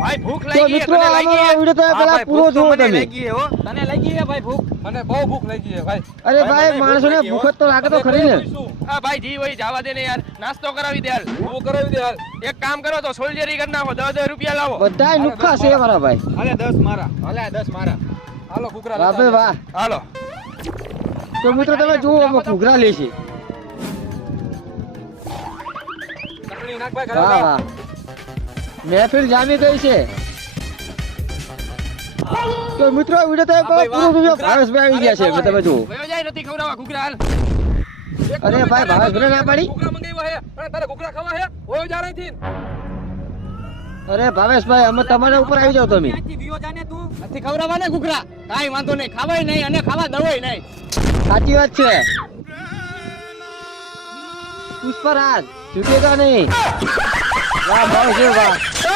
ભાઈ ભૂખ લાગી મિત્રો આનો વિડિયો હે? વીડિયો તો હા, પૂરો મને તમે. લાગી હે, હો. તને લાગી છે ભાઈ ભૂખ? મને બહુ ભૂખ લાગી છે ભાઈ. અરે ભાઈ, માણસોને ભૂખ તો લાગે તો ખરી ને. હા ભાઈ જી હોય જવા દે ને યાર. નાસ્તો કરાવી દે હાલ. હું કરાવી દે હાલ. એક કામ કરો તો સોલ્જરી કરી નાખો 10 10 રૂપિયા લાવો. બધાય નુખા છે મારા. ભાઈ. અરે 10 મારા. અલે 10 મારા. હાલો કુકરા વાહ વાહ. હાલો. તો મિત્રો તમે જુઓ અમે ઘૂઘરા લે છે. નાખ ભાઈ વાહ ઘરે વાહ. મહેફિલ જામી ગઈ છે. તો મિત્રો વિડિયો તો પૂરો ભાવેશભાઈ આવી ગયા છે તમે જુઓ. નથી ખવડાવવા ઘૂઘરા. અરે ભાઈ ભાવેશભાઈ ના પાડી. કુકરા મંગાવ્યો હે પણ તારે કુકરા ખાવા હે ઓયો જા રહીથી અરે ભાવેશભાઈ અમે તમારા ઉપર આવી જાવ તમે. નથી ખવડાવવા ને ઘૂઘરા? કાઈ વાંધો નહીં ખાવાય નહીં અને ખાવા દવાય નહીં. સાચી વાત છે. પુષ્પરાજ ચૂકેગા નહીં. વાહ ભાવેશભાઈ વાહ